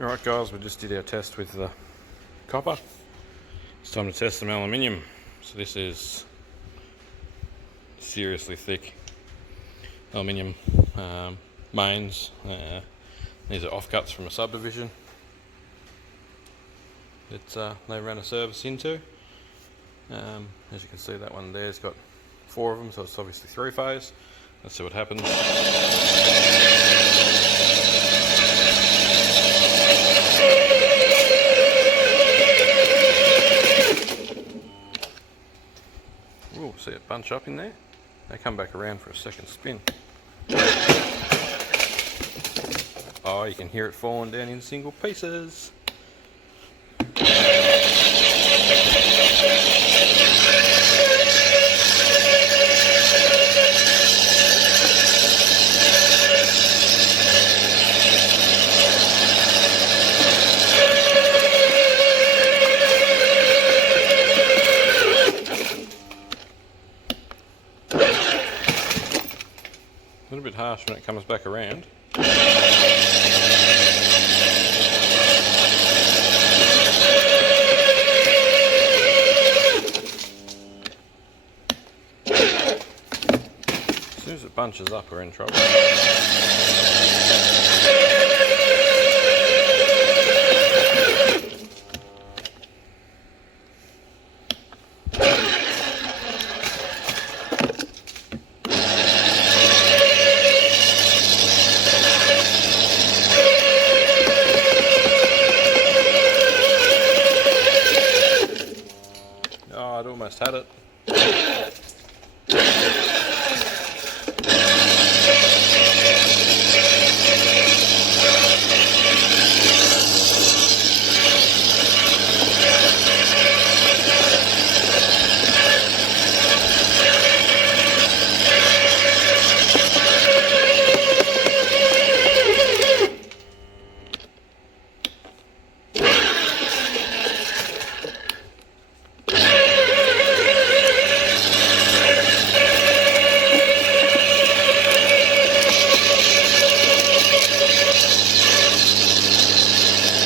Alright guys, we just did our test with the copper. It's time to test some aluminium. So this is seriously thick aluminium mains. These are offcuts from a subdivision that they ran a service into. As you can see, that one there's got 4 of them, so it's obviously 3-phase. Let's see what happens. Ooh, see it bunch up in there? They come back around for a second spin. Oh, you can hear it falling down in single pieces. A little bit harsh when it comes back around. As soon as it bunches up, we're in trouble. Oh, I'd almost had it.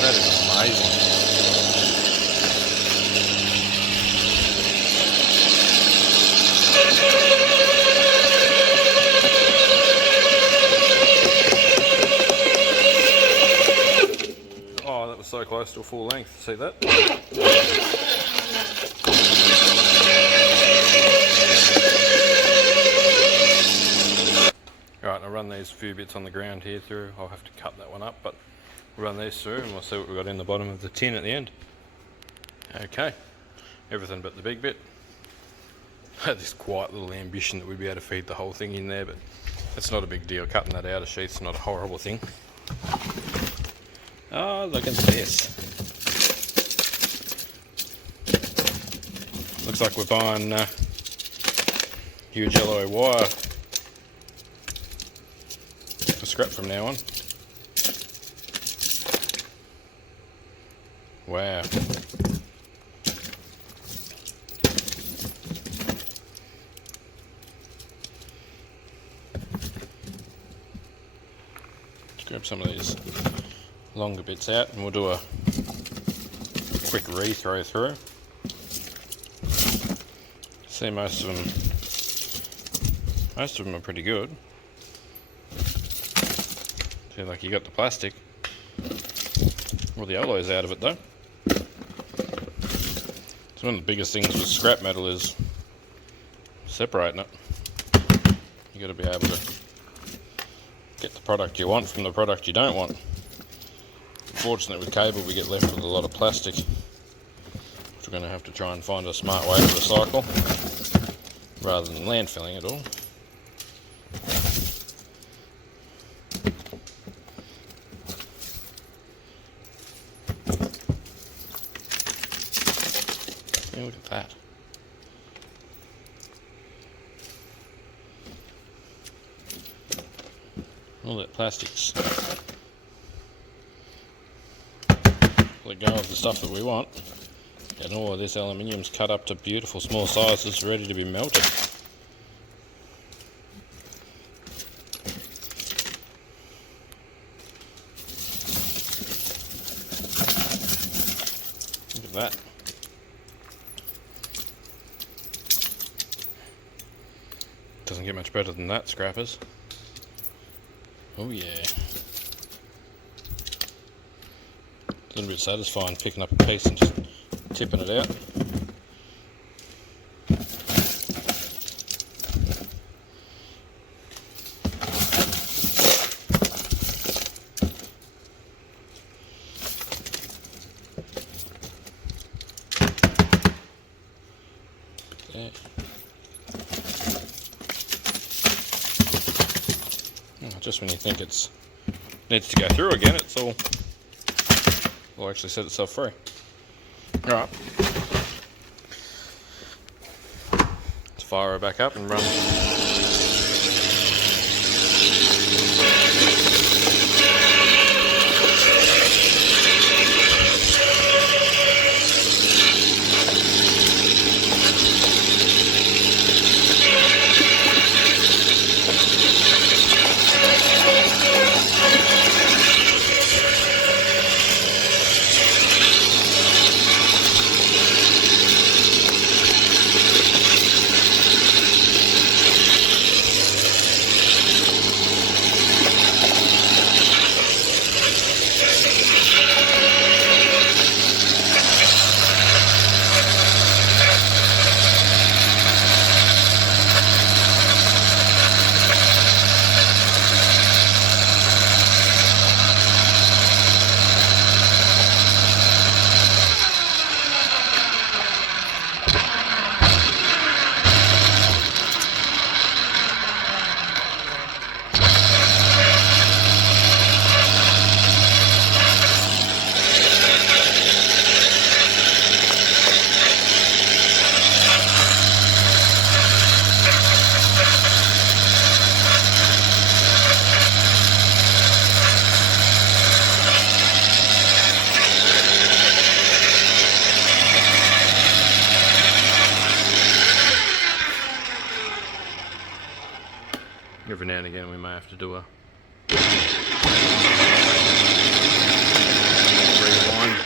That is amazing. Oh, that was so close to a full length. See that? Alright, I'll run these few bits on the ground here through. I'll have to cut that one up, but we'll run these through and we'll see what we've got in the bottom of the tin at the end. Okay, everything but the big bit. I had this quiet little ambition that we'd be able to feed the whole thing in there, but it's not a big deal. Cutting that out of sheath's not a horrible thing. Oh, look at this. Looks like we're buying huge alloy wire for scrap from now on. Wow. Let's grab some of these longer bits out and we'll do a quick re-throw through. See, most of them are pretty good. Feel like you got the plastic. Well, the alloy's out of it though. So one of the biggest things with scrap metal is separating it. You got to be able to get the product you want from the product you don't want. Unfortunately, with cable we get left with a lot of plastic, which we're going to have to try and find a smart way to recycle rather than landfilling it all. Yeah, look at that. All that plastic's let go of the stuff that we want, and all of this aluminium's cut up to beautiful small sizes ready to be melted. that. Doesn't get much better than that, scrappers. Oh yeah. A little bit satisfying picking up a piece and just tipping it out. There. Oh, just when you think it needs to go through again, will actually set itself free. Alright. Let's fire it back up and run. Every now and again we may have to do a rewind.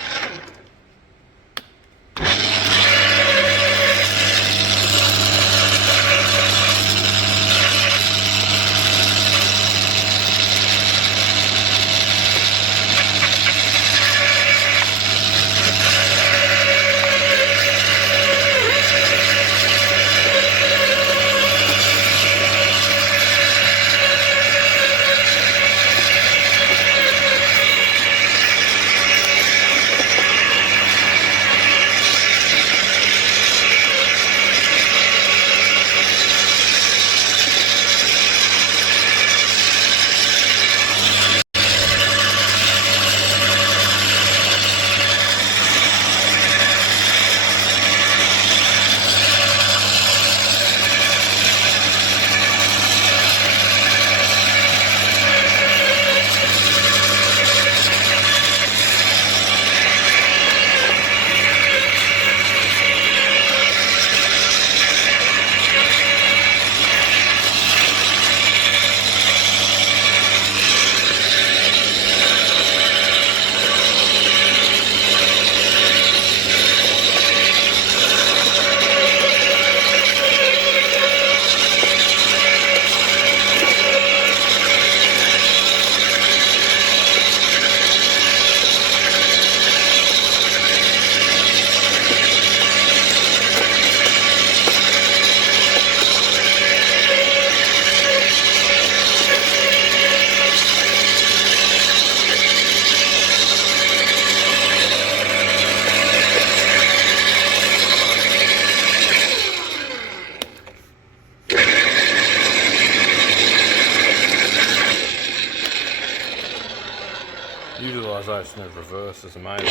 Utilisation of reverse is amazing.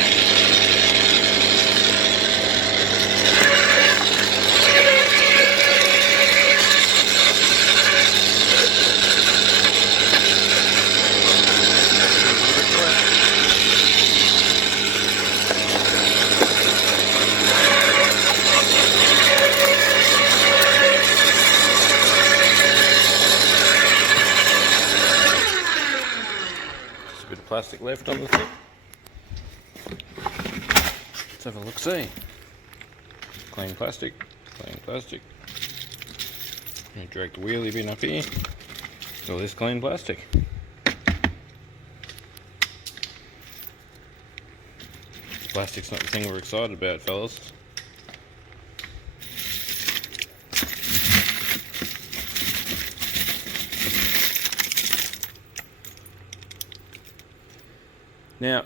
Plastic left on the tip. have a look see. Clean plastic, clean plastic. You drag the wheelie bin up here. All this clean plastic. Plastic's not the thing we're excited about, fellas. Now,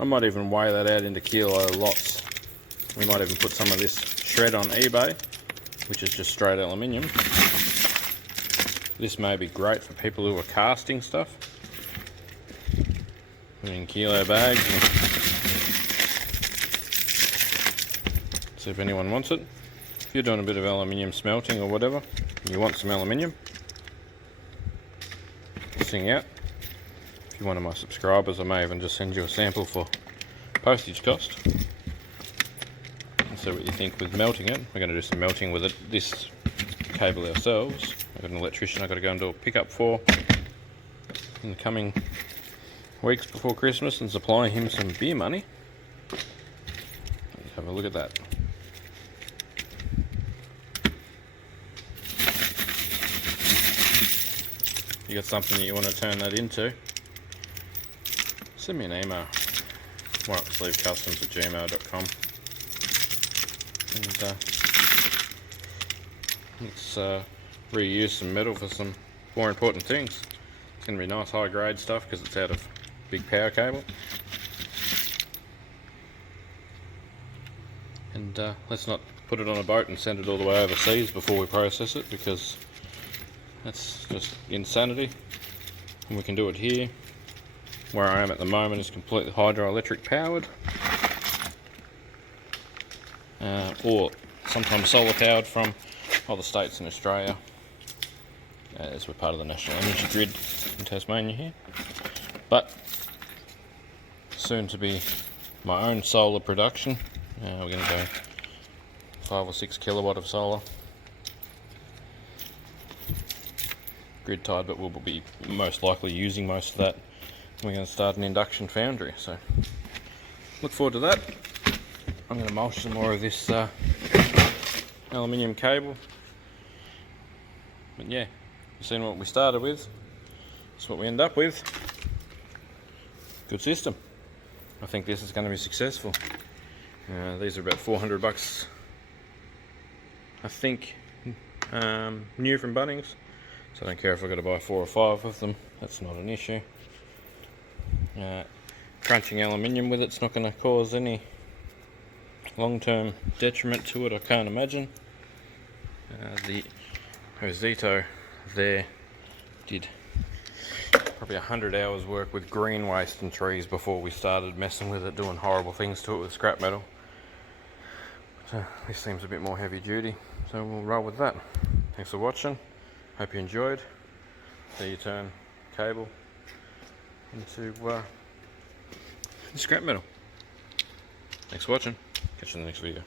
I might even weigh that out into kilo lots. We might even put some of this shred on eBay, which is just straight aluminium. This may be great for people who are casting stuff. Put it in kilo bags. See if anyone wants it. If you're doing a bit of aluminium smelting or whatever, and you want some aluminium, sing out. If you're one of my subscribers, I may even just send you a sample for postage cost. And see what you think with melting it. We're going to do some melting with it. This cable ourselves. I've got an electrician I've got to go and do a pickup for in the coming weeks before Christmas and supply him some beer money. Let's have a look at that. You got something that you want to turn that into, send me an email, whitesleevecustoms@gmail.com, and let's reuse some metal for some more important things. It's going to be nice high grade stuff because it's out of big power cable. And let's not put it on a boat and send it all the way overseas before we process it, because that's just insanity. And we can do it here. Where I am at the moment is completely hydroelectric powered, or sometimes solar powered from other states in Australia, as we're part of the National Energy Grid in Tasmania here. But soon to be my own solar production. We're going to go 5 or 6 kilowatt of solar. Grid tied, but we'll be most likely using most of that. We're going to start an induction foundry, so look forward to that. I'm going to mulch some more of this aluminium cable. But yeah, you've seen what we started with. That's what we end up with. Good system. I think this is going to be successful. These are about $400, I think, new from Bunnings. So I don't care if I've got to buy 4 or 5 of them, that's not an issue. Crunching aluminium with it's not going to cause any long-term detriment to it, I can't imagine. The Rosito there did probably 100 hours work with green waste and trees before we started messing with it, doing horrible things to it with scrap metal. So this seems a bit more heavy duty, so we'll roll with that. Thanks for watching. Hope you enjoyed. See you turn cable into scrap metal. Thanks for watching. Catch you in the next video.